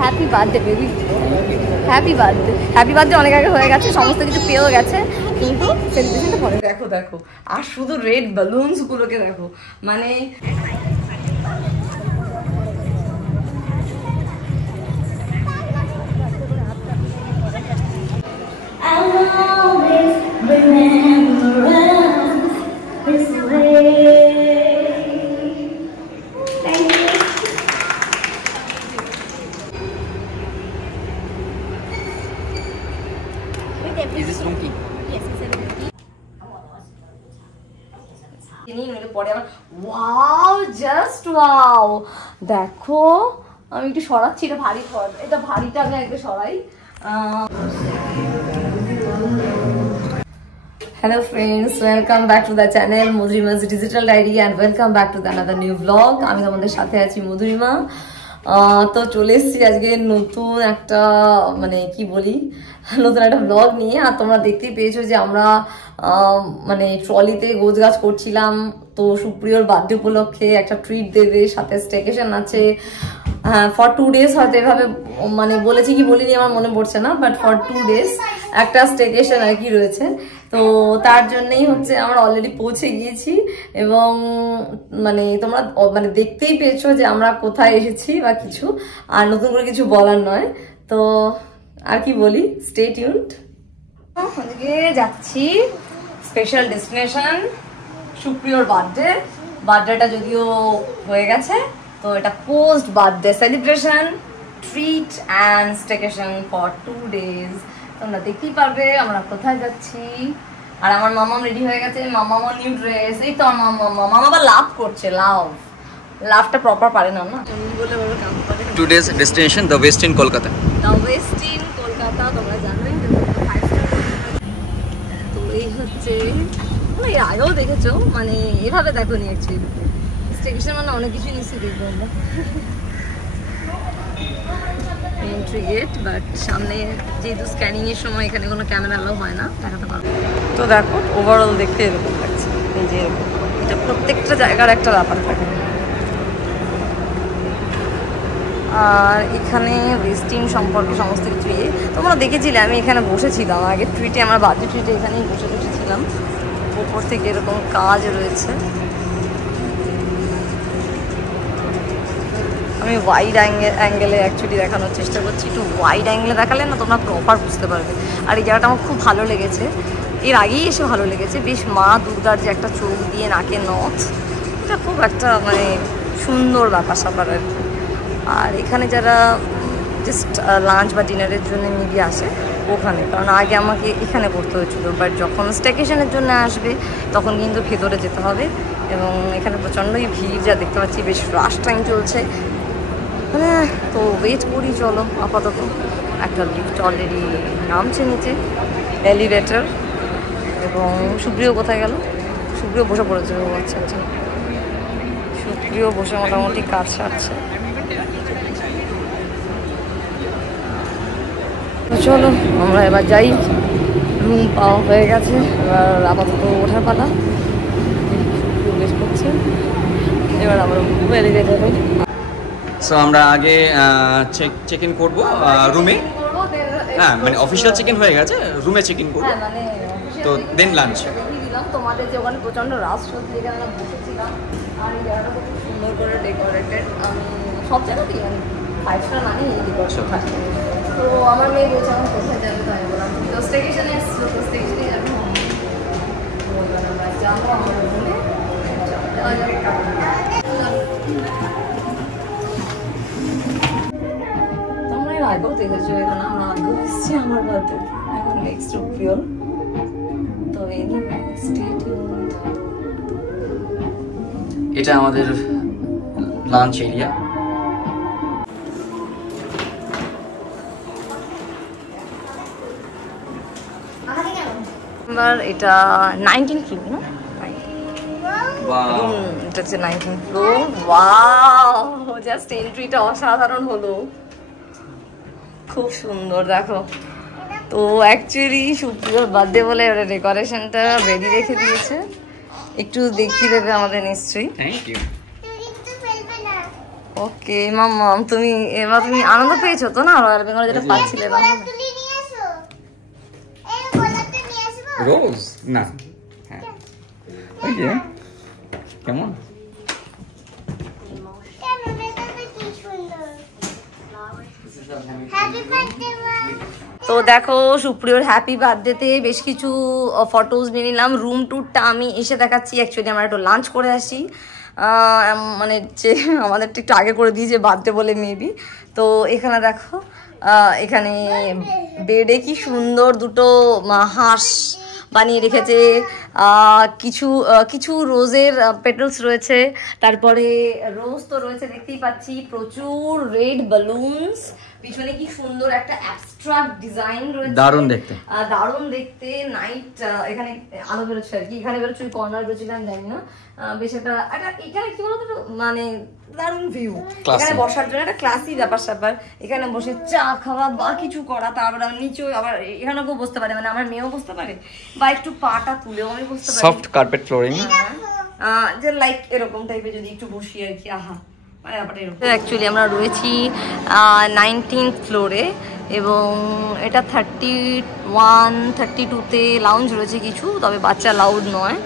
Happy birthday baby, happy birthday. Happy birthday অনেক আগে হয়ে গেছে, সমস্ত কিছু পেয়েও গেছে, কিন্তু সেলিব্রেশনটা পরে। দেখো দেখো, আর শুধু রেড বালুনস গুলোকে দেখো, মানে Is this room key? Yes, it's a room key. পরে আবার ওয়াও, জাস্ট ওয়াও। দেখো আমি একটু সরাচ্ছি, এটা ভারী, এটা ভারীটা আমি একটু সরাই। Hello friends, welcome back to the channel Madhurima's Digital Diary and welcome back to another new vlog. আমি তোমাদের সাথে আছি মধুরিমা। তো চলে এসেছি আজকে নতুন একটা, মানে কি বলি, নতুন একটা ব্লগ নিয়ে। আর তোমরা দেখতেই পেয়েছো যে আমরা মানে ট্রলিতে গোছগাছ করছিলাম। তো সুপ্রিয়র বার্থডে উপলক্ষে একটা ট্রিট দেবে, সাথে স্টেকেশন আছে ফর 2 days, হয়তো এভাবে মানে বলেছি কি বলিনি আমার মনে পড়ছে না, বাট ফর 2 days একটা স্টেকেশন আর কি রয়েছে। তো তার জন্যই হচ্ছে আমরা অলরেডি পৌঁছে গিয়েছি, এবং মানে তোমরা মানে দেখতেই পেয়েছো যে আমরা কোথায় এসেছি বা কিছু, আর নতুন করে কিছু বলার নয়। তো আর কি বলি, স্টে টিউনড। আজকে যাচ্ছি স্পেশাল ডেস্টিনেশন, সুপ্রিয়র বার্থডেটা যদিও হয়ে গেছে, তো এটা post birthday celebration, treat and staycation for 2 days। তোমরা দেখতেই পারবে আমরা কোথায় যাচ্ছি। আর আমার মামাম রেডি হয়ে গেছে, মামাম নিউ ড্রেস। এই তো আমার মামা আবার লাভ করছে, লাভটা প্রপার পারে না, না বলে বলে কাম করে। 2 days destination, the West in Kolkata. The West in Kolkata, তোমরা জানবে। তো এই হচ্ছে, মানে আগেও দেখেছো, মানে এভাবে দেখো নি অ্যাকচুয়ালি স্টেশন, মানে অনেক কিছু নিশ্চয়ই দেখবো আমরা। এন্ট্রি গেট, বাট সামনে যেহেতু স্ক্যানিং এর সময় এখানে কোনো ক্যামেরা অ্যালাউ হয় না, দেখাতে পারবো। তো দেখো ওভারঅল দেখতে এরকম লাগছে, এই যে এরকম, এটা প্রত্যেকটা জায়গার একটা ব্যাপার থাকে। আর এখানে ওয়েস্টিন সম্পর্কে সমস্ত কিছু তোমরা দেখেছিলে, আমি এখানে বসেছিলাম আগে ট্রিটে, আমার বার্থডে ট্রিটে এখানেই বসেছিলাম। উপর থেকে এরকম কাজ রয়েছে। আমি ওয়াইড অ্যাঙ্গেলে অ্যাকচুয়ালি দেখানোর চেষ্টা করছি, একটু ওয়াইড অ্যাঙ্গেলে দেখালে না তোমরা প্রপার বুঝতে পারবে। আর এই জায়গাটা আমার খুব ভালো লেগেছে, এর আগেই এসে ভালো লেগেছে। বেশ মা দুর্গার যে একটা চোখ দিয়ে নাকে নথ, এটা খুব একটা মানে সুন্দর ব্যাপার স্যাপার আর কি। আর এখানে যারা জাস্ট লাঞ্চ বা ডিনারের জন্য মেবি আসে ওখানে, কারণ আগে আমাকে এখানে পড়তে হয়েছিল, বাট যখন স্টেকেশনের জন্য আসবে তখন কিন্তু ভেতরে যেতে হবে। এবং এখানে প্রচণ্ডই ভিড়, যা দেখতে পাচ্ছি বেশ রাশ টাইম চলছে। হ্যাঁ, তো ওয়েট করি, চলো আপাতত। একটা লিফট অলরেডি নামছে নিচে, এলিভেটর। এবং সুপ্রিয় কোথায় গেল? সুপ্রিয় বসে পড়েছে। ও আচ্ছা আচ্ছা, সুপ্রিয় বসে মোটামুটি কাজ সারছে। চলো আমরা এবার যাই, রুম পাওয়া হয়ে গেছে, এবার আপাতত ওঠার পালা। প্রবেশ করছে, এবার আমরা এলিভেটরে। সো আমরা আগে চেক ইন করবো রুমে। হ্যাঁ, মানে অফিসিয়াল চেক ইন হয়ে গেছে, রুমে চেক ইন করবো, তো দেন লাঞ্চ। তোমাদের যে ওখানে প্রচণ্ড রাশ চলছে, যেখানে আমরা বসেছিলাম। আর এই জায়গাটা খুব সুন্দর করে ডেকোরেটেড। আমি সব জায়গাতেই আমি 5 স্টার মানি এই ডেকোরেশন থাকে। তো আমার মেয়ে বলছে আমার কোথায় যাবে, তো আমি বললাম তো স্টেশনে এসছো, তো স্টেশনে যাবে। যাবো আমার রুমে। তোমরা এর আগেও দেখেছো, এখন আমরা আগেও এসছি আমার বাড়িতে, এখন নেক্সট প্রিয়। তো স্টে টিউনড। এটা আমাদের লাঞ্চ এরিয়া। এটা 19 ফ্লোর না? এটা হচ্ছে 19 ফ্লোর। ওয়াও, জাস্ট এন্ট্রিটা অসাধারণ হলো, খুব সুন্দর। দেখো তো অ্যাকচুয়ালি সুপ্রিয়র বার্থডে বলে ওরা ডেকোরেশনটা রেডি রেখে দিয়েছে, একটু দেখিয়ে দেবে আমাদের নিশ্চয়ই। Thank you. ও ওকে মাম্মা, তুমি এবার তুমি আনন্দ পেয়েছো তো না রয়্যাল বেঙ্গল যেটা পাচ্ছিলে? রোজ না, হ্যাঁ ওই যে কেমন তো দেখো সুপ্রিয়র হ্যাপি বার্থডেতে বেশ কিছু ফটোজ নিয়ে নিলাম। রুম ট্যুরটা আমি এসে দেখাচ্ছি। অ্যাকচুয়ালি আমরা একটু লাঞ্চ করে আসি, মানে যে আমাদের একটু আগে করে দিয়েছে বার্থডে বলে মেবি। তো এখানে দেখো, এখানে বেডে কি সুন্দর দুটো হাঁস বানিয়ে রেখেছে, কিছু কিছু রোজের পেটেলস রয়েছে, তারপরে রোজ তো রয়েছে দেখতেই পাচ্ছি, প্রচুর রেড বালুনস, পিছনে কি সুন্দর একটা অ্যাবস্ট্রাক্ট ডিজাইন রয়েছে, দারুণ দেখতে। নাইট এখানে আলো বেরোচ্ছে আর কি, এখানে বেরোচ্ছে, কর্নার বেরোচ্ছিলাম জানি না, বেশ একটা এখানে কি বলতো মানে দারুণ ভিউ, এখানে বসার জন্য একটা ক্লাসি ব্যাপার স্যাপার, এখানে বসে চা খাওয়া বা কিছু করা, তারপরে নিচেও আবার এখানেও কেউ বসতে পারে, মানে আমার মেয়েও বসতে পারে, বা একটু পাটা তুলেও আমি বসতে পারি, সফট কার্পেট ফ্লোরিং, যে লাইক এরকম টাইপের যদি একটু বসি আর কি। আহা মানে ব্যাপারটা এরকম। অ্যাকচুয়ালি আমরা রয়েছি 19th ফ্লোরে, এবং এটা 31, 32তে লাউঞ্জ রয়েছে কিছু, তবে বাচ্চা লাউড নয়।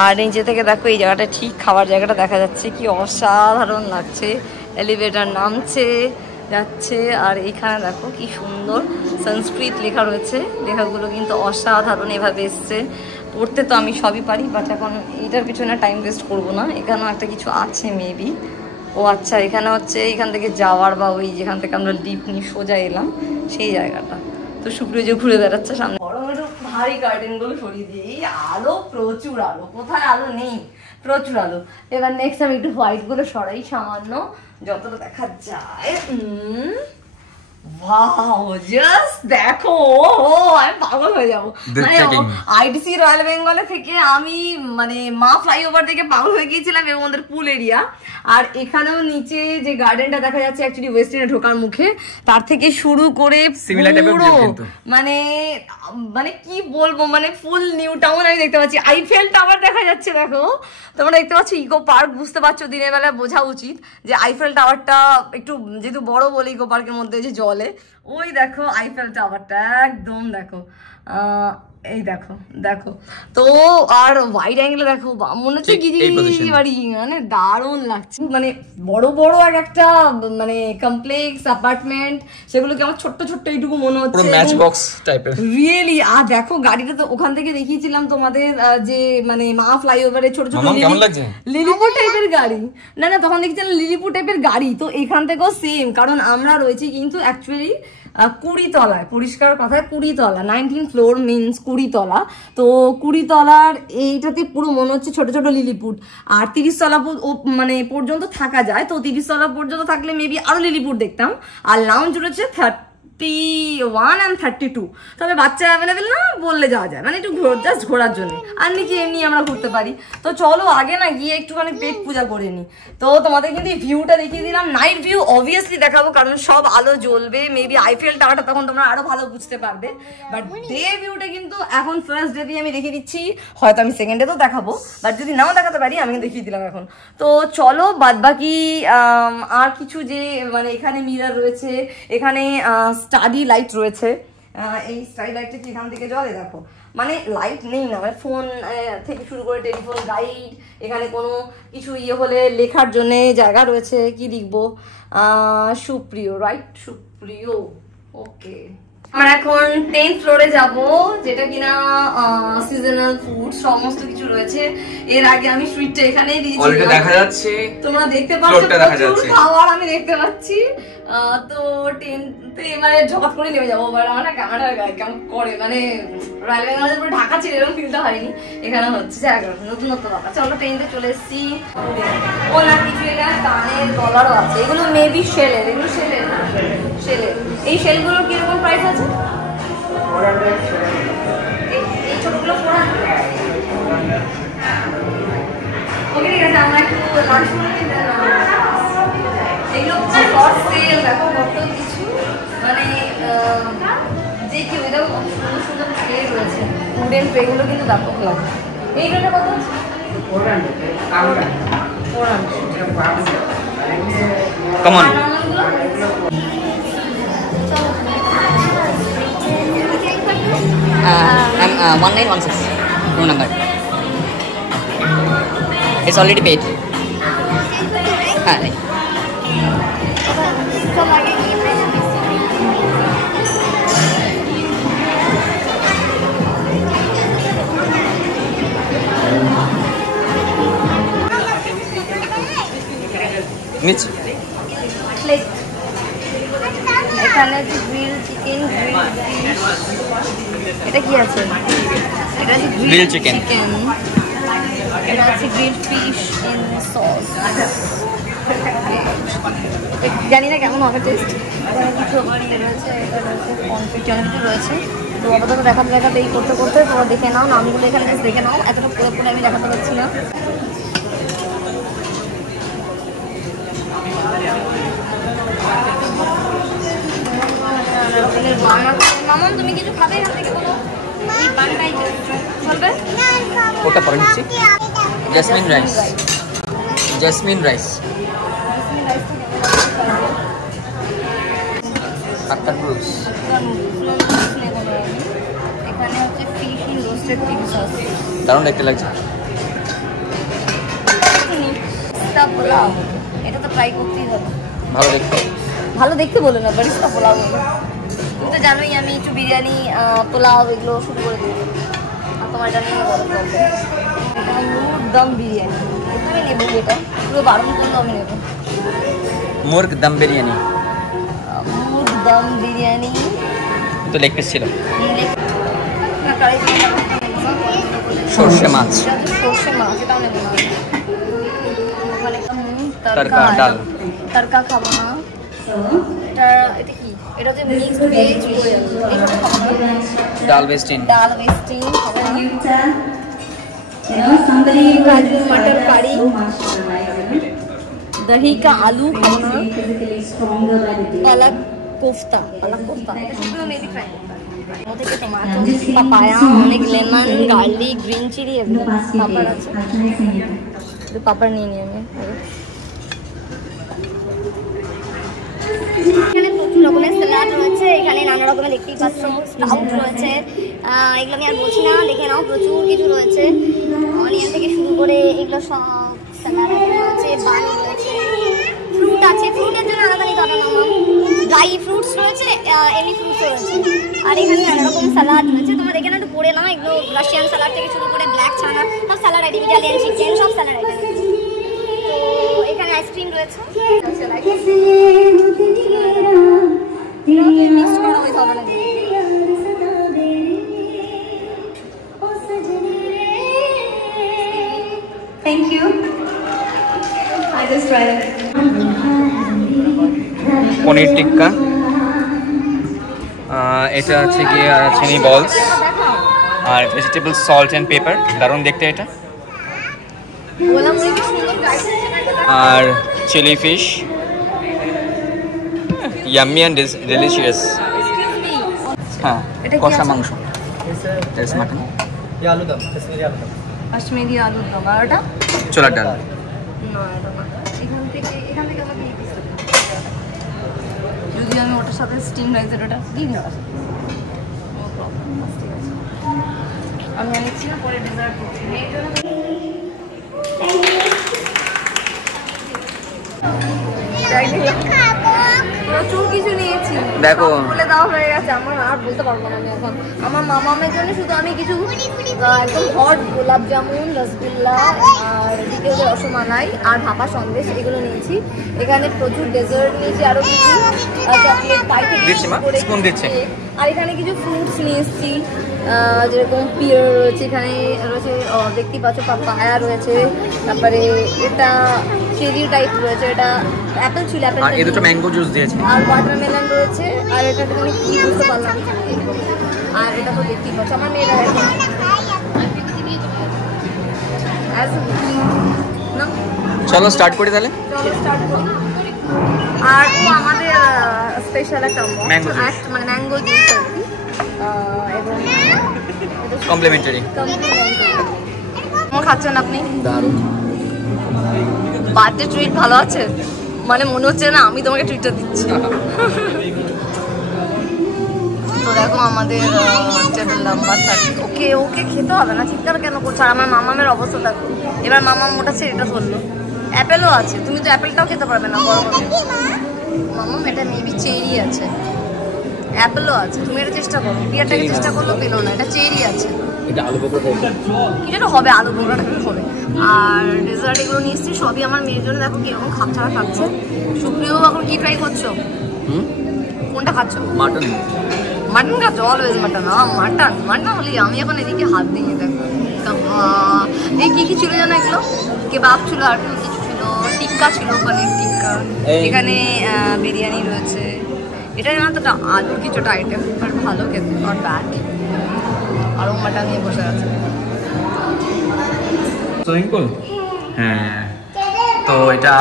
আর নিচে থেকে দেখো এই জায়গাটা ঠিক খাবার জায়গাটা দেখা যাচ্ছে, কি অসাধারণ লাগছে। এলিভেটর নামছে যাচ্ছে, আর এখানে দেখো কি সুন্দর সংস্কৃত লেখা রয়েছে, লেখাগুলো কিন্তু অসাধারণ এভাবে এসছে। পড়তে তো আমি সবই পারি, বাট এখন এটার পিছনে টাইম ওয়েস্ট করবো না। এখানেও একটা কিছু আছে মেবি, ও আচ্ছা এখানে হচ্ছে এখান থেকে যাওয়ার বা ওই যেখান থেকে আমরা লিফট নিয়ে সোজা এলাম সেই জায়গাটা। তো সুপ্রিয় যে ঘুরে বেড়াচ্ছে সামনে, বড় একটু ভারী কার্টেন গুলো সরিয়ে দিয়ে, এই আলো প্রচুর আলো, কোথায় আলো নেই, প্রচুর আলো। এবার নেক্সট আমি একটু হোয়াইট গুলো সরাই সামান্য, যতটা দেখা যায়। ওয়াও জাস্ট দেখো, আমি পাগল হয়ে যাবো। মানে আইডিসি রয়্যাল বেঙ্গলে থেকে আমি মানে মা ফ্লাইওভার থেকে পাগল হয়ে গিয়েছিলাম, এবং ওদের পুল এরিয়া। আর এখানেও নিচে যে গার্ডেনটা দেখা যাচ্ছে অ্যাকচুয়ালি ওয়েস্ট এন্ডে ঢোকার মুখে, তার থেকে শুরু করে মানে মানে কি বলবো, মানে ফুল নিউ টাউন আমি দেখতে পাচ্ছি। আইফেল টাওয়ার দেখা যাচ্ছে, দেখো তোমরা দেখতে পাচ্ছ, ইকো পার্ক বুঝতে পারছো, দিনের বেলা বোঝা উচিত যে আইফেল টাওয়ারটা একটু যেহেতু বড় বলে ইকো পার্কের মধ্যে যে জলে, ওই দেখো আইফেল টাওয়ারটা একদম দেখো, এই দেখো দেখো তো। আর ওয়াইড অ্যাঙ্গেলে দেখো, মনে হচ্ছে গিরি বাড়ি, মানে দারুণ লাগছে। মানে বড় বড় এক একটা মানে কমপ্লেক্স অ্যাপার্টমেন্ট, সেগুলোকে আমার ছোট্ট ছোট্ট এইটুকু মনে হচ্ছে, ম্যাচ বক্স টাইপের রিয়েলি। আর দেখো গাড়িটা তো ওখান থেকে দেখিয়েছিলাম তোমাদের, যে মানে মা ফ্লাইওভারে ছোট ছোট লিলিপুর টাইপের গাড়ি, না না তখন দেখছিলাম লিলিপুর টাইপের গাড়ি। তো এখান থেকেও সেম, কারণ আমরা রয়েছি কিন্তু অ্যাকচুয়ালি 20 তলায়, পরিষ্কার কথায় 20 তলা, 19 ফ্লোর মিনস 20 তলা। তো 20 তলার এইটাতে পুরো মনে হচ্ছে ছোট ছোট লিলিপুট। আর 30 তলা মানে পর্যন্ত থাকা যায়, তো 30 তলা পর্যন্ত থাকলে মেবি আরো লিলিপুট দেখতাম। আর লাউঞ্জ রয়েছে 31 and 32, তবে বাচ্চা অ্যাভেলেবেল না বললে যাওয়া যায়, মানে একটু জাস্ট ঘোরার জন্য, আর নাকি এমনি আমরা ঘুরতে পারি। তো চলো আগে না গিয়ে একটুখানি পেট পূজা করে নিই। তো তোমাদের কিন্তু এই ভিউটা দেখিয়ে দিলাম, নাইট ভিউ অবভিয়াসলি দেখাবো, কারণ সব আলো জ্বলবে, মেবি আইফেল টাওয়ারটা তখন তোমরা আরো ভালো বুঝতে পারবে। বাট ডে ভিউটা কিন্তু এখন ফার্স্ট ডে দিয়ে আমি দেখিয়ে দিচ্ছি, হয়তো আমি সেকেন্ড ডে তো দেখাবো, বাট যদি নাও দেখাতে পারি আমি দেখিয়ে দিলাম এখন। তো চলো বাদ বাকি আর কিছু যে মানে এখানে মিরর রয়েছে, এখানে স্টাডি লাইট রয়েছে, এই স্টাডি লাইটটা কি এখান থেকে জ্বলে দেখো, মানে লাইট নেই না, মানে ফোন থেকে শুরু করে টেলিফোন গাইড, এখানে কোনো কিছু ইয়ে হলে লেখার জন্য জায়গা রয়েছে, কি লিখবো, সুপ্রিয়, রাইট সুপ্রিয়, ওকে। আমরা এখন 10th ফ্লোরে যাব, যেটা কিনা সিজনাল ফুড সমস্ত কিছু রয়েছে। এর আগে আমি সুইটটা এখানেই দিয়েছি, দেখা যাচ্ছে, তোমরা দেখতে পাচ্ছ প্রচুর খাবার আমি দেখতে পাচ্ছি। তো 10th মানে ঝপাত করে নেমে যাবো, বাট আমার না ক্যামেরার গায়ে কেমন করে, মানে রয়্যাল বেঙ্গলের পুরো ঢাকা ছিল এরকম ফিলটা হয়নি, এখানে হচ্ছে নতুনত্ব ব্যাপার। চলো 10th চলে এসেছি। ও না কিছু এটা কানের ডলারও আছে, এগুলো মেবি শেলের, এগুলো শেলের না, শেলের। এই শেলগুলোর কিরকম প্রাইস আছে? এই ছোটগুলো 400। ওকে ঠিক আছে, আমরা একটু লাঞ্চ করে নিই। এগুলো শর্ট সেল, দেখো কত কিছু, মানে যে কি এটাও সুন্দর সুন্দর ট্রে রয়েছে, উডেন ট্রেগুলো কিন্তু ব্যাপক লাগে। এইগুলোটা কত আছে? 400। Come on. I'm 1916. Room number. It's already paid. Right. Mitch. Plate. এখানে আছে গ্রিল চিকেন, এটা কি আছে? এটা আছে গ্রিল চিকেন, এটা আছে গ্রিল ফিশ ইন সস। জানি না কেমন হবে টেস্ট। এখানে কিছু রয়েছে, এটা রয়েছে কনফিট, অনেক কিছু রয়েছে। তো আপাতত দেখাতে এই করতে করতে তোমরা দেখে নাও, নামগুলো এখানে দেখে নাও, এতটা পুরোপুরি আমি দেখাতে পারছি না। মামন তুমি কিছু খাবে এখান থেকে বলো? এই বানটাই চলবে? ওটা পরে নিচ্ছি। জেসমিন রাইস, জেসমিন রাইস, আত্মার ব্রুস। এখানে হচ্ছে fish in roasted chicken sauce, দারুণ দেখতে লাগছে। পোলাও, এটা তো ট্রাই করতেই হবে। ভালো দেখতে বলে না, বারিস্তা পোলাও বলে। তুমি তো জানোই আমি একটু বিরিয়ানি, পোলাও এগুলো শুরু করে দিই। আর তোমার জানি না বড় প্রবলেম। এটা মুরগ দম বিরিয়ানি, আমি নেবো। এটা পুরো 12 করলেও আমি নেবো। মুরগ দম বিরিয়ানি, মুরগ দম বিরিয়ানি তো লেগ পিস ছিল। সর্ষে মাছ, এটাও নেবো না। তড়কা ডাল, তড়কা খাবো না। এটা কি? এটা হচ্ছে মিক্সড ভেজ ডাল বেস্টিন, काजू मटर करी, दही का आलू खाना, पालक कोफ्ता, पापाया, অনেক লেমন, গার্লিক, গ্রিন চিলি, পাপড় আছে। পাপড় নিয়ে নিই আমি। এখানে প্রচুর রকমের স্যালাড রয়েছে, এখানে নানা রকমের দেখতেই পাচ্ছ, স্প্রাউট রয়েছে, এগুলো আমি আর বলছি না, দেখে নাও, প্রচুর কিছু রয়েছে। অনিয়ন থেকে শুরু করে এগুলো সব স্যালাড রয়েছে, বান রয়েছে, ফ্রুট আছে, ফ্রুটের জন্য আলাদা নিতে হবে না, ড্রাই ফ্রুটস রয়েছে, এমনি ফ্রুটসও রয়েছে। আর এখানে নানা রকম স্যালাড রয়েছে, তোমরা দেখে না একটু পড়ে নাও, এগুলো রাশিয়ান স্যালাড থেকে শুরু করে ব্ল্যাক ছানা সব স্যালাড আইটেম, ইটালিয়ান চিকেন সব স্যালাড আইটেম। তো এখানে আইসক্রিম রয়েছে, মিক্স করা ওই ধরনের। Thank you. I just tried it. Paneer tikka, এটা হচ্ছে কি চিনি বলস, আর ভেজিটেবল সল্ট অ্যান্ড পেপার, দারুণ দেখতে এটা। আর chilli fish, yummy and delicious. হ্যাঁ, কষা মাংস, মাটন, কাশ্মীরি আলুর দম, আর ওটা ছোলার ডাল। যদি আমি ওটার সাথে স্টিম রাইসের ওটা দিই না, আমি নিচ্ছি না, পরে ডেজার্ট করছি। প্রচুর কিছু নিয়েছি, দেখো বলে দেওয়া হয়ে গেছে, আমার আর বলতে পারবো না আমি এখন। আমার মামামের জন্য শুধু আমি কিছু একদম হট গোলাপ জামুন, রসগোল্লা, আর এদিকে রসমালাই আর ভাপা সন্দেশ এগুলো নিয়েছি। এখানে প্রচুর ডেজার্ট নিয়েছি, আরও কিছু চকলেট পাই থেকে, আর এখানে কিছু ফ্রুটস নিয়ে এসেছি, যেরকম পিয়ার রয়েছে, এখানে রয়েছে দেখতেই পাচ্ছ, পাপায়া রয়েছে, তারপরে এটা চেরি টাইপ রয়েছে, এটা অ্যাপেল ছিল, অ্যাপেল, আর এই দুটো ম্যাঙ্গো জুস দিয়েছে, আর ওয়াটারমেলন রয়েছে, আর এটা তুমি কি বুঝতে পারলাম। আর এটা তো দেখতেই পাচ্ছ আমার মেয়েরা চলো স্টার্ট করি তাহলে। আর ও আমাদের স্পেশাল একটা মানে ম্যাঙ্গো জুস এবং কমপ্লিমেন্টারি। খাচ্ছেন আপনি? দারুণ। বার্থডে ট্রিট ভালো আছে, মানে মনে হচ্ছে না আমি তোমাকে ট্রিটটা দিচ্ছি। তো দেখো আমাদের টেবিল নাম্বার 30। ওকে ওকে খেতে হবে না, চিৎকার কেন করছো? আর আমার মামামের অবস্থা দেখো, এবার মামাম মোটা ছেড়েটা ধরলো। অ্যাপেলও আছে, তুমি তো অ্যাপেলটাও খেতে পারবে না গরমে। মামাম এটা মেবি চেরি আছে, অ্যাপেলও আছে, তুমি এটা চেষ্টা করো। পিয়ারটাকে চেষ্টা করলেও পেলো না, এটা চেরি আছে। এটা আলু পকোড়া কিছুটা হবে, আলু পকোড়াটা হবে। আর ডেজার্ট এগুলো নিয়ে এসছি সবই আমার মেয়ের জন্য। দেখো কিরকম খাপছাড়া খাচ্ছে। সুপ্রিয় এখন কি ট্রাই করছো? কোনটা খাচ্ছ? মাটন। মাটন খাচ্ছ? Always mutton. মাটন মাটন হলে আমি এখন এদিকে হাত দিয়ে দেখো এই কি ছিল জানো এগুলো? কেবাব ছিল, আর কিছু ছিল, টিক্কা ছিল, পনির টিক্কা। এখানে বিরিয়ানি রয়েছে। এটা জানো তো আলুর কিছুটা আইটেম, বাট ভালো খেতে, নট ব্যাড। আরও মাটন নিয়ে বসে আছে। সুইমিং পুল, হ্যাঁ। তো এটা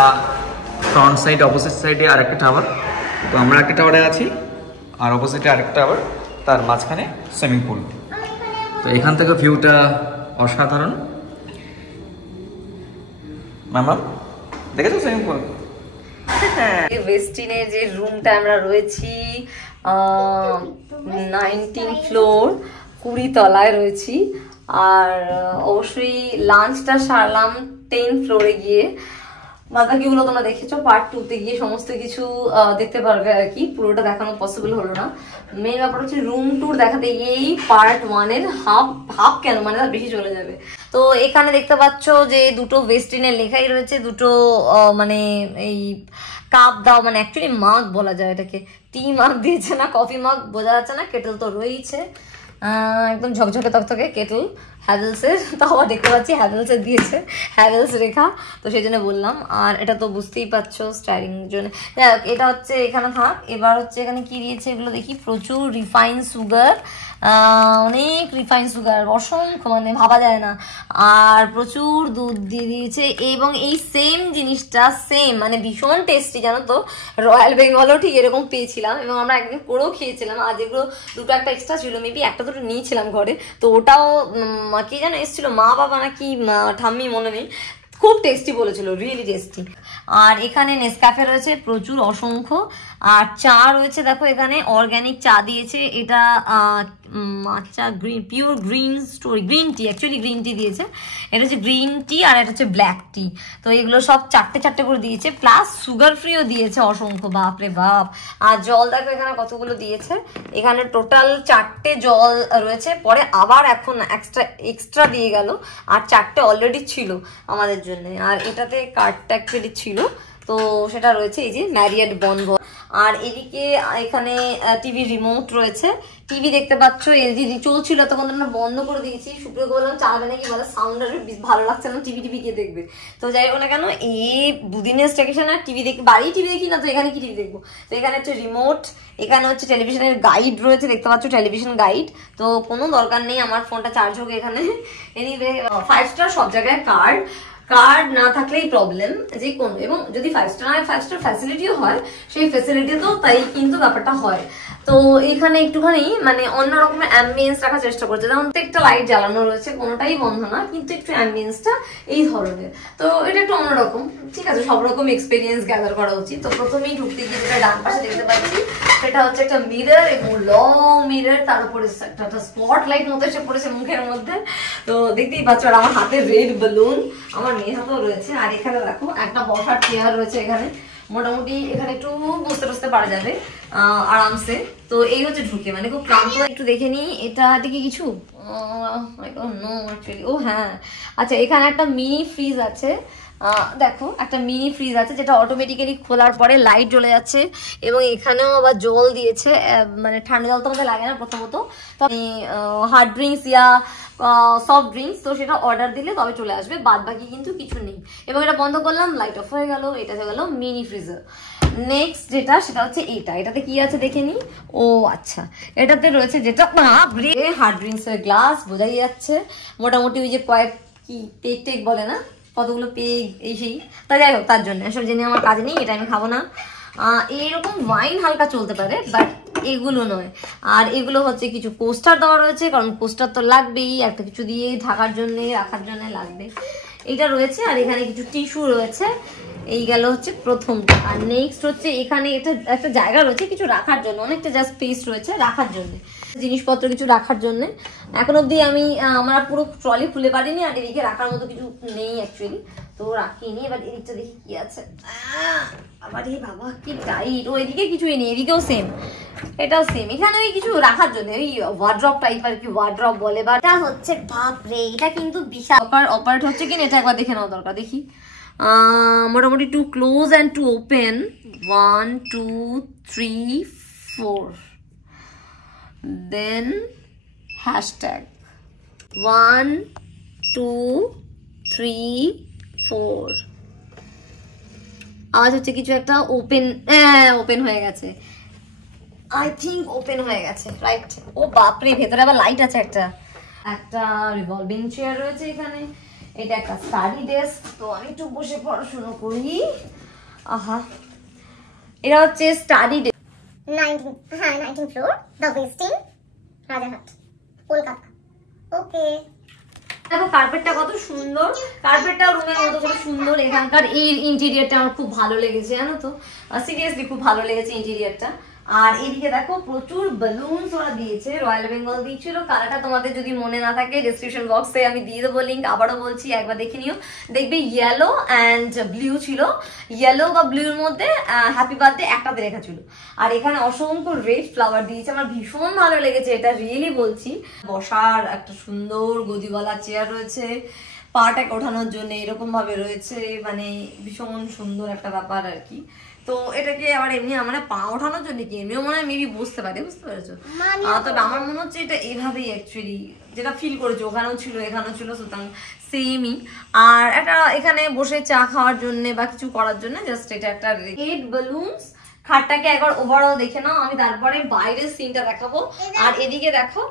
ফ্রন্ট সাইড, অপোজিট সাইডে আরেকটা টাওয়ার। তো আমরা একটা টাওয়ারে আছি, আর অপোজিটে আরেকটা টাওয়ার, তার মাঝখানে সুইমিং পুল। তো এখান থেকে ভিউটা অসাধারণ। মামা দেখেছো সুইমিং পুল? ওয়েস্টিনের যে রুমটা আমরা রয়েছি, 19 ফ্লোর, 20 তলায় রয়েছি। আর অবশ্যই লাঞ্চটা সারলাম 10 ফ্লোরে গিয়ে। বাদবাকিগুলো তোমরা দেখেছো পার্ট 2-তে গিয়ে, সমস্ত কিছু দেখতে পারবে আর কি। পুরোটা দেখানো পসিবল হলো না। মেন ব্যাপার হচ্ছে রুম ট্যুর দেখাতে গিয়েই পার্ট 1-এর হাফ কেন, মানে তার বেশি চলে যাবে। তো এখানে দেখতে পাচ্ছ যে দুটো ওয়েস্টিনের লেখাই রয়েছে, দুটো মানে এই কাপ দাও, মানে অ্যাকচুয়ালি মাগ বলা যায় এটাকে। টি মাগ দিয়েছে না কফি মাগ বোঝা যাচ্ছে না। কেটেল তো রয়েছে, একদম ঝকঝকে তকতকে কেটেল হ্যাভেলসের। তাও দেখতে পাচ্ছি হ্যাভেলসের দিয়েছে, হ্যাভেলস রেখা, তো সেই জন্য বললাম। আর এটা তো বুঝতেই পারছো স্টাইলিং জন্য। এটা হচ্ছে এখানে থাক। এবার হচ্ছে এখানে কি দিয়েছে এগুলো দেখি। প্রচুর রিফাইন সুগার, অনেক রিফাইন সুগার, অসংখ্য, মানে ভাবা যায় না। আর প্রচুর দুধ দিয়ে দিয়েছে। এবং এই সেম জিনিসটা সেম, মানে ভীষণ টেস্টি জানো তো। রয়্যাল বেঙ্গলও ঠিক এরকম পেয়েছিলাম, এবং আমরা একদিন করেও খেয়েছিলাম। আজ এগুলো দুটো একটা এক্সট্রা ছিল, মেবি একটা দুটো নিয়েছিলাম ঘরে। তো ওটাও কি যেন এসেছিল, মা বাবা নাকি ঠাম্মি মনে নেই, খুব টেস্টি বলেছিল, রিয়েলি টেস্টি। আর এখানে নেসক্যাফে রয়েছে প্রচুর, অসংখ্য। আর চা রয়েছে দেখো, এখানে অর্গ্যানিক চা দিয়েছে। এটা matcha green, pure green story, green tea, actually green tea দিয়েছে। এটা হচ্ছে গ্রিন টি, আর এটা হচ্ছে ব্ল্যাক টি। তো এগুলো সব চারটে করে দিয়েছে, প্লাস সুগার ফ্রিও দিয়েছে অসংখ্য, বাপরে বাপ। আর জল দেখো এখানে কতগুলো দিয়েছে। এখানে টোটাল 4টে জল রয়েছে, পরে আবার এখন এক্সট্রা দিয়ে গেল। আর 4টে অলরেডি ছিল আমাদের জন্য। আর এটাতে কার্ডটা অ্যাকচুয়ালি ছিল, তো সেটা রয়েছে এই যে ম্যারিয়েট বনবো। আর এদিকে এখানে টিভি রিমোট রয়েছে, টিভি দেখতে পাচ্ছ। এলজি চলছিল, তখন আমরা বন্ধ করে দিয়েছি। সুপ্রিয়কে বললাম চালাবে নাকি, বলে সাউন্ড আসবে, ভালো লাগছে না, টিভি কে দেখবে। তো যাই হোক না কেন, এই দুদিনের স্টেকেশন আর টিভি দেখি, বাড়ি টিভি দেখি না, তো এখানে কি টিভি দেখবো। তো এখানে হচ্ছে রিমোট, এখানে হচ্ছে টেলিভিশনের গাইড রয়েছে, দেখতে পাচ্ছ টেলিভিশন গাইড। তো কোনো দরকার নেই আমার ফোনটা চার্জ হোক এখানে। এনিওয়ে 5 স্টার সব জায়গায় কার্ড না থাকলেই প্রবলেম যে কোনো, এবং যদি 5 স্টার ফ্যাসিলিটিও হয়, সেই ফ্যাসিলিটিতেও তাই কিন্তু ব্যাপারটা হয়। তো এখানে একটুখানি মানে অন্যরকমের অ্যাম্বিয়েন্স রাখার চেষ্টা করছে, যেমন একটা লাইট জ্বালানো রয়েছে, কোনোটাই বন্ধ না, কিন্তু একটু অ্যাম্বিয়েন্সটা এই ধরনের। তো এটা একটু অন্যরকম, ঠিক আছে, সব রকম এক্সপিরিয়েন্স গ্যাদার করা উচিত। তো প্রথমেই ঢুকতে গিয়ে যেটা ডান পাশে দেখতে পাচ্ছি, সেটা হচ্ছে একটা মিরর, এবং লং মিরর, তার উপরে একটা স্পট লাইট মতো এসে পড়েছে মুখের মধ্যে। তো দেখতেই পাচ্ছ। আর আমার হাতে রেড বেলুন, আমার মেয়ে হাতেও রয়েছে। আর এখানে দেখো একটা বসার চেয়ার রয়েছে এখানে, মোটামুটি এখানে একটু বসতে পারা যাবে আরামসে। তো এই হচ্ছে ঢুকে, মানে খুব ক্লান্ত। একটু দেখে নিই এটা থেকে কিছু, ও হ্যাঁ, আচ্ছা এখানে একটা মিনি ফ্রিজ আছে। দেখো একটা মিনি ফ্রিজ আছে, যেটা অটোমেটিক্যালি খোলার পরে লাইট জ্বলে যাচ্ছে। এবং এখানেও আবার জল দিয়েছে, মানে ঠান্ডা জল তো আমাদের লাগে না প্রথমত। তো হার্ড ড্রিঙ্কস ইয়া সফট ড্রিঙ্কস, তো সেটা অর্ডার দিলে তবে চলে আসবে, বাদ বাকি কিন্তু কিছু নেই। এবং এটা বন্ধ করলাম, লাইট অফ হয়ে গেল। এটা হয়ে গেল মিনি ফ্রিজার। নেক্সট যেটা, সেটা হচ্ছে এটাতে কি আছে দেখে নি। ও আচ্ছা, এটাতে রয়েছে যেটা হার্ড ড্রিঙ্কস এর গ্লাস, বোঝাই যাচ্ছে। মোটামুটি ওই যে কয়েক কি পেগ বলে না, কতগুলো পেগ এই সেই। তা যাই হোক, তার জন্য এসব জেনে আমার কাজ নেই, এটা আমি খাবো না। এইরকম ওয়াইন হালকা চলতে পারে, বাট এগুলো নয়। আর এগুলো হচ্ছে কিছু কোস্টার দেওয়া রয়েছে, কারণ কোস্টার তো লাগবেই, একটা কিছু দিয়ে ঢাকার জন্য রাখার জন্য লাগবে। এটা রয়েছে। আর এখানে কিছু টিস্যু রয়েছে। এই গেল হচ্ছে প্রথমটা। আর নেক্সট হচ্ছে এখানে এটা একটা জায়গা রয়েছে কিছু রাখার জন্য, অনেকটা জাস্ট স্পেস রয়েছে রাখার জন্য, জিনিসপত্র কিছু রাখার জন্য। এখন অব্দি আমি আমরা পুরো ট্রলি খুলে পারিনি, আর এদিকে রাখার মতো কিছু নেই অ্যাকচুয়ালি, তো রাখিনি। এবার এদিকটা দেখি কি আছে। আবার এই বাবা কি টাইট। ও এদিকে কিছুই নেই, এদিকেও সেম, এটাও সেম। এখানে ওই কিছু রাখার জন্য ওই ওয়ার্ড্রপ টাইপ আর কি, ওয়ার্ড্রপ বলে। বা এটা হচ্ছে বাপরে, এটা কিন্তু বিশাল অপারেট হচ্ছে কিনা এটা একবার দেখে নেওয়া দরকার। দেখি মোটামুটি to close and to open 1 2 3 4, then hashtag 1 2 3 4। আওয়াজ হচ্ছে কিছু একটা ওপেন, ওপেন হয়ে গেছে, আই থিঙ্ক ওপেন হয়ে গেছে, রাইট। ও বাপরে, ভেতরে আবার লাইট আছে। একটা রিভলভিং চেয়ার রয়েছে এখানে। এটা একটা স্টাডি ডেস্ক, তো আমি একটু বসে পড়াশোনা করি। আহা, এটা হচ্ছে study desk, 19th floor, the Westin, Rajarhat, Kolkata. Okay, দেখো কার্পেটটা কত সুন্দর, কার্পেটটা রুমের মতো করে সুন্দর। এখানকার এই ইন্টেরিয়রটা আমার খুব ভালো লেগেছে, জানো তো, সিরিয়াসলি খুব ভালো লেগেছে ইন্টেরিয়রটা। আর এদিকে দেখো প্রচুর বেলুনস ওরা দিয়েছে, রয়্যাল বেঙ্গল দিয়েছিল। কালারটা তোমাদের যদি মনে না থাকে ডেসক্রিপশন বক্সে আমি দিয়ে দেবো লিঙ্ক, আবারও বলছি একবার দেখে নিও। দেখবে ইয়েলো অ্যান্ড ব্লু ছিল, ইয়েলো বা ব্লুর মধ্যে হ্যাপি বার্থডে একটাতে লেখা ছিল। আর এখানে অসংখ্য রেড ফ্লাওয়ার দিয়েছে, আমার ভীষণ ভালো লেগেছে এটা, রিয়েলি বলছি। বসার একটা সুন্দর গদিওয়ালা চেয়ার রয়েছে, পাটাকে ওঠানোর জন্য এরকম ভাবে রয়েছে, মানে ভীষণ সুন্দর একটা ব্যাপার আর কি। তো এটাকে আবার এমনি আমরা পা ওঠানোর জন্য কি এমনিও মনে হয় মেবি বুঝতে পেরেছো। তবে আমার মনে হচ্ছে এটা এভাবেই অ্যাকচুয়ালি যেটা ফিল করেছে, ওখানেও ছিল এখানেও ছিল, সুতরাং সেমই। আর একটা এখানে বসে চা খাওয়ার জন্য বা কিছু করার জন্য জাস্ট এটা একটা রেড বেলুনস। খাটটাকে একবার ওভারঅল দেখে নাও, আমি তারপরে বাইরের সিনটা দেখাবো। আর এদিকে দেখো,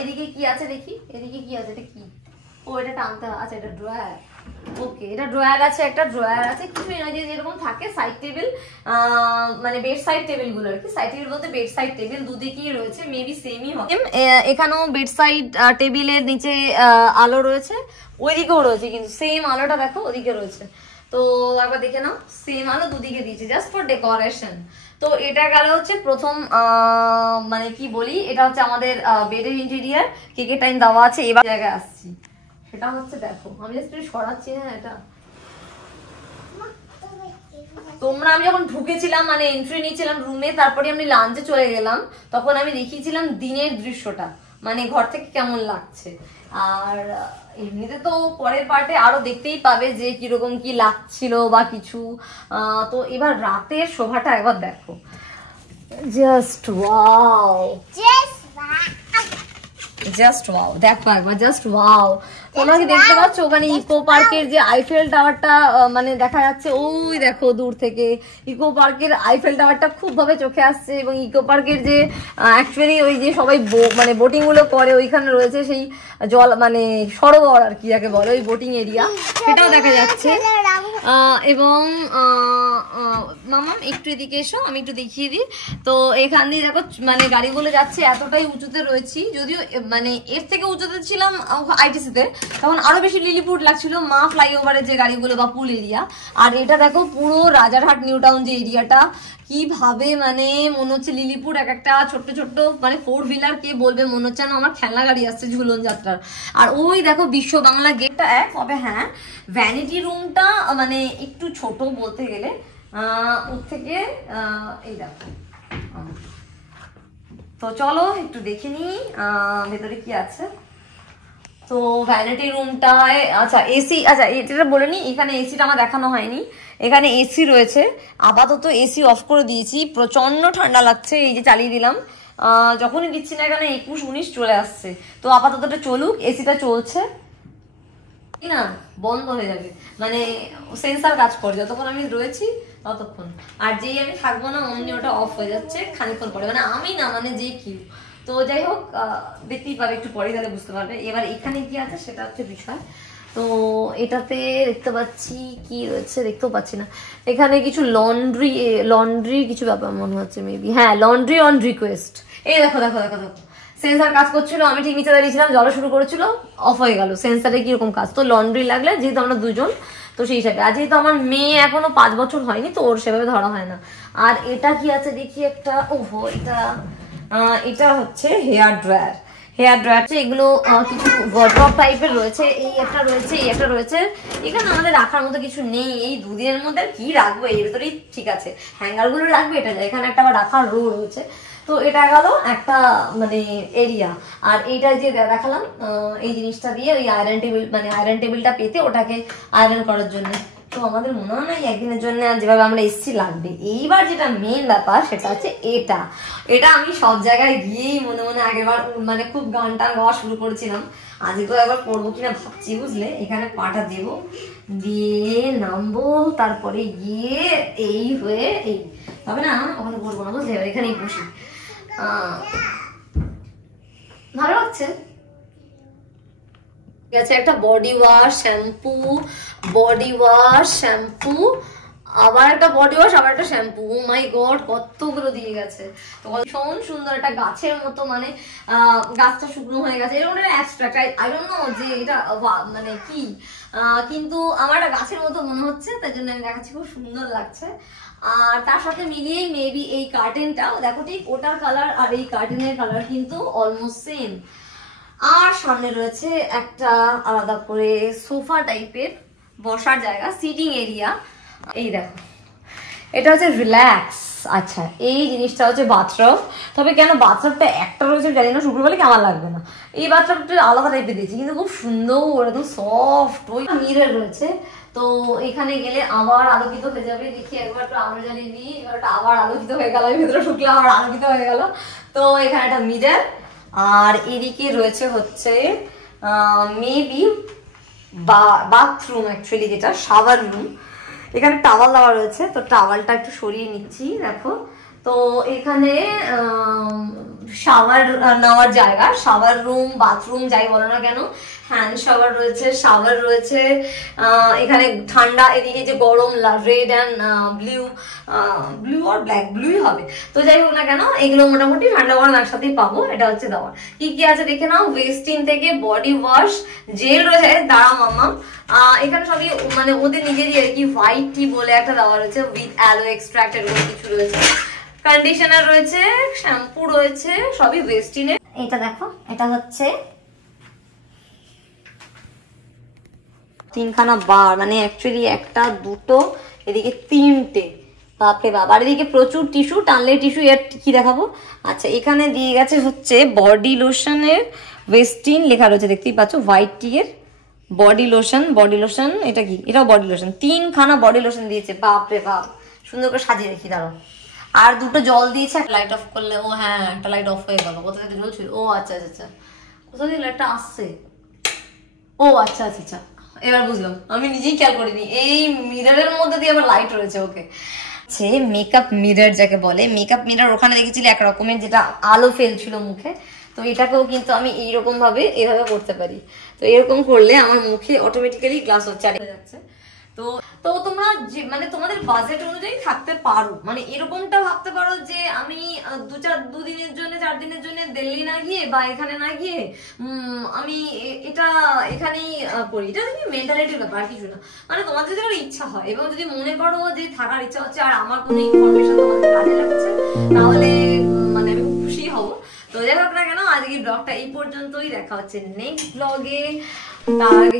এদিকে কি আছে দেখি, এদিকে কি আছে, এটা কি? ও এটা টানতে, আচ্ছা এটা ড্রয়ার। ওকে, এটা ড্রয়ার আছে, একটা ড্রয়ার আছে, কিছু এনার্জি যেরকম থাকে সাইড টেবিল, মানে বেড সাইড টেবিল গুলো আর কি। সাইড টেবিল বলতে বেড সাইড টেবিল দুদিকেই রয়েছে, মেবি সেমই হবে। এখানেও বেড সাইড টেবিলের নিচে আলো রয়েছে, ওইদিকেও রয়েছে, কিন্তু সেম আলোটা দেখো ওদিকে রয়েছে। তো একবার দেখে নাও, সেম আলো দুদিকে দিয়েছে জাস্ট ফর ডেকোরেশন। তো এটা গেল হচ্ছে প্রথম, মানে কি বলি, এটা হচ্ছে আমাদের বেডের ইন্টেরিয়ার। কেকের টাইম দেওয়া আছে। এবার জায়গায় আসছি, সেটা হচ্ছে দেখো আমি জাস্ট সরাচ্ছি। হ্যাঁ, এটা তোমরা, আমি যখন ঢুকেছিলাম মানে এন্ট্রি নিয়েছিলাম রুমে, তারপরে আমি লাঞ্চে চলে গেলাম, তখন আমি দেখিয়েছিলাম দিনের দৃশ্যটা, মানে ঘর থেকে কেমন লাগছে। আর এমনিতে তো পরের পার্টে আরো দেখতেই পাবে যে কিরকম কি লাগছিল বা কিছু। তো এবার রাতের শোভাটা একবার দেখো, জাস্ট ওয়াও, জাস্ট ওয়াও, দেখো একবার, জাস্ট ওয়াও। তোমরা কি দেখতে পাচ্ছ ওখানে ইকো পার্কের যে আইফেল টাওয়ারটা মানে দেখা যাচ্ছে, ওই দেখো দূর থেকে ইকো পার্কের আইফেল টাওয়ারটা খুব ভাবে চোখে আসছে। এবং ইকো পার্কের যে অ্যাকচুয়ালি ওই যে সবাই মানে বোটিং গুলো করে, ওইখানে রয়েছে সেই জল মানে সরোবর আর কি যাকে বলে, ওই বোটিং এরিয়া, সেটাও দেখা যাচ্ছে। এবং মামা একটু এদিকে এসো, আমি একটু দেখিয়ে দিই। তো এখান দিয়ে দেখো মানে গাড়িগুলো যাচ্ছে, এতটাই উঁচুতে রয়েছি, যদিও মানে এর থেকে উঁচুতে ছিলাম আইটিসিতে, তখন আরো বেশি লিলিপুট লাগছিল, মা ফ্লাইওভারের যে গাড়িগুলো বা পুল এরিয়া। আর এটা দেখো পুরো রাজারহাট নিউ টাউন যে এরিয়াটা, কিভাবে মানে মনে হচ্ছে লিলিপুর এক একটা ছোট্ট ছোট্ট মানে 4 হুইলার কে বলবে, মনে হচ্ছে না আমার খেলনা গাড়ি আসছে ঝুলন যাত্রার। আর ওই দেখো বিশ্ব বাংলা গেটটা এক, তবে হ্যাঁ ভ্যানিটি রুমটা মানে একটু ছোট বলতে গেলে, ওর থেকে এই দেখো। তো চলো একটু দেখে নিই ভেতরে কি আছে। তো ভ্যানিটি রুমটায় আচ্ছা এসি, আচ্ছা এটা বলে নি, এখানে এসিটা আমার দেখানো হয়নি। এখানে এসি রয়েছে, আপাতত এসি অফ করে দিয়েছি, প্রচন্ড ঠান্ডা লাগছে, এই যে চালিয়ে দিলাম। যখনই দিচ্ছি না এখানে 21-19 চলে আসছে, তো আপাতত এটা চলুক, এসিটা চলছে না বন্ধ হয়ে যাবে, মানে সেন্সার কাজ করে যতক্ষণ আমি রয়েছি ততক্ষণ। আর যেই আমি থাকবো না অমনি ওটা অফ হয়ে যাচ্ছে খানিকক্ষণ পরে, মানে আমি না মানে যে কি। তো যাই হোক, দেখতেই পাবে একটু পরে, তাহলে বুঝতে পারবে। এবার এখানে কি আছে সেটা হচ্ছে বিষয়। তো এটাতে দেখতে পাচ্ছি কি রয়েছে, দেখতেও পাচ্ছি না। এখানে কিছু লন্ড্রি কিছু ব্যাপার মনে হচ্ছে মেবি, হ্যাঁ লন্ড্রি অন রিকোয়েস্ট। এই দেখো দেখো দেখো দেখো, সেন্সার কাজ করছিল, আমি ঠিক নিচে দাঁড়িয়েছিলাম, জল শুরু করেছিল, অফ হয়ে গেল। সেন্সারে কিরকম কাজ, তো লন্ড্রি লাগলে যেহেতু আমরা দুজন, তো তো সেই হিসাবে আজ যেহেতু আমার মেয়ে এখনো 5 বছর হয়নি, তো ওর সেভাবে ধরা হয় না। আর এটা কি আছে দেখি একটা, ওহো এটা হচ্ছে হেয়ার ড্রায়ার। এগুলো কিছু ওয়ার্ড্রপ টাইপের রয়েছে, এই একটা রয়েছে। এখানে আমাদের রাখার মতো কিছু নেই, এই দুদিনের মধ্যে কি রাখবো, এর ভেতরেই ঠিক আছে, হ্যাঙ্গার গুলো রাখবে, এটা এখানে একটা আবার রাখার রো রয়েছে। তো এটা গেল একটা মানে এরিয়া। আর এইটা যে দেখালাম এই জিনিসটা দিয়ে ওই আয়রন টেবিলটা পেতে ওটাকে আয়রন করার জন্য। তো আমাদের মনে হয় না একদিনের জন্য যেভাবে আমরা এসছি লাগবে। এইবার যেটা মেন ব্যাপার সেটা হচ্ছে এটা আমি সব জায়গায় গিয়েই মনে মনে আগেরবার মানে খুব গান টান গাওয়া শুরু করেছিলাম, আজকেও একবার করবো কিনা ভাবছি, বুঝলে। এখানে পাটা দেবো, দিয়ে নামবো, তারপরে গিয়ে এই হয়ে এই তবে না ওখানে বলবো না, বুঝলে, এখানেই বসি। ভালো লাগছে। গেছে একটা বডি ওয়াশ, শ্যাম্পু, আবার একটা বডি ওয়াশ, আবার একটা শ্যাম্পু। ও মাই গড, কতগুলো দিয়ে গেছে। তো ভীষণ সুন্দর একটা গাছের মতো, মানে গাছটা শুকনো হয়ে গেছে এরকম একটা অ্যাবস্ট্রাক্ট, আই ডোন্ট নো যে এটা মানে কি, কিন্তু আমার একটা গাছের মতো মনে হচ্ছে, তাই জন্য আমি দেখাচ্ছি, খুব সুন্দর লাগছে। আর তার সাথে মিলিয়ে মেবি এই কার্টেনটাও দেখো, ঠিক ওটার কালার আর এই কার্টেনের কালার কিন্তু অলমোস্ট সেম। আর সামনে রয়েছে একটা আলাদা করে সোফা টাইপের বসার জায়গা, সিটিং এরিয়া। এই দেখো, এটা হচ্ছে রিল্যাক্স। আচ্ছা, এই জিনিসটা হচ্ছে বাথরুম। তবে কেন বাথরুমটা একটা রয়েছে জানি না, শুক্রবারে কি আমার লাগবে না। এই বাথরুমটা আলাদা টাইপের দিয়েছি, কিন্তু খুব সুন্দর, একদম সফট। ওই মিরর রয়েছে, তো এখানে গেলে আবার আলোকিত হয়ে যাবে। দেখি একবার একটু আলো জ্বালিয়ে নিই, এবারটা আবার আলোকিত হয়ে গেল, ভেতরে ঢুকলে আবার আলোকিত হয়ে গেল। তো এখানে একটা মিরর, আর এদিকে রয়েছে হচ্ছে মেবি বাথরুম, অ্যাকচুয়ালি যেটা শাওয়ার রুম। এখানে টাওয়াল দেওয়া রয়েছে, তো টাওয়ালটা একটু সরিয়ে নিচ্ছি, দেখো। তো এখানে শাওয়ার নেওয়ার জায়গা, শাওয়ার রুম, বাথরুম যাই বলো না কেন, হ্যান্ড শাওয়ার রয়েছে, শাওয়ার রয়েছে। এখানে ঠান্ডা, এদিকে যে গরম, রেড অ্যান্ড ব্লু আর ব্ল্যাক, ব্লুই হবে। তো যাই হোক না কেন, এগুলো মোটামুটি ঠান্ডা গরম একসাথেই পাবো। এটা হচ্ছে দেওয়ার, কি কি আছে দেখে নাও। ওয়েস্টিন থেকে বডি ওয়াশ, জেল রয়েছে, দাঁড়া মামা। এখানে সবই মানে ওদের নিজেরই আর কি, হোয়াইট টি বলে একটা দেওয়া রয়েছে, উইথ অ্যালো এক্সট্রাক্ট এরকম কিছু রয়েছে, কন্ডিশনার রয়েছে, শ্যাম্পু রয়েছে, সবই ওয়েস্টিনের। এটা দেখো, এটা হচ্ছে 3খানা বার, মানে অ্যাকচুয়ালি একটা, দুটো, এদিকে 3টে, বাপরে বাপ। আর এদিকে প্রচুর টিস্যু, টানলে টিস্যু। এর কি দেখাবো, আচ্ছা এখানে দিয়ে গেছে হচ্ছে বডি লোশনের, ওয়েস্টিন লেখা রয়েছে, দেখতেই পাচ্ছ, হোয়াইট টি এর বডি লোশন। এটা কি, এটাও বডি লোশন, 3খানা বডি লোশন দিয়েছে, বাপরে বাপ। সুন্দর করে সাজিয়ে রেখি, দাঁড়াও। আর দুটো জল দিয়েছে, লাইট অফ করলে, ও হ্যাঁ একটা লাইট অফ হয়ে গেল, কোথা থেকে জল ছিল, ও আচ্ছা আচ্ছা আচ্ছা, কোথা থেকে লাইটটা আসছে, ও আচ্ছা আচ্ছা আচ্ছা, এবার বুঝলাম, আমি নিজেই খেয়াল করিনি। এই মিররের মধ্যে দিয়ে আবার লাইট রয়েছে, ওকে। মেকআপ মিরর যাকে বলে, মেকআপ মিরর, ওখানে দেখেছিলি এক রকমের যেটা আলো ফেলছিল মুখে, তো এটাকেও কিন্তু আমি এইরকম ভাবে এভাবে করতে পারি। তো এরকম করলে আমার মুখে অটোমেটিক্যালি গ্লাস হচ্ছে যাচ্ছে। তো তো তোমরা যে মানে তোমাদের বাজেট অনুযায়ী থাকতে পারো, মানে এরকমটা ভাবতে পারো যে আমি 2-দিনের জন্য 4 দিনের জন্য দিল্লি না গিয়ে বা এখানে না গিয়ে আমি এটা এখানেই করি। এটা তুমি মেন্টালিটির ব্যাপার, কিছু না। মানে তোমাদের যদি ইচ্ছা হয় এবং যদি মনে করো যে থাকার ইচ্ছা হচ্ছে আর আমার কোনো ইনফরমেশন তোমাদের কাজে লাগছে, তাহলে মানে আমি খুব খুশি হব। তো যাই হোক না কেন, আজকের ব্লগটা এই পর্যন্তই, দেখা হচ্ছে নেক্সট ব্লগে। তার আগে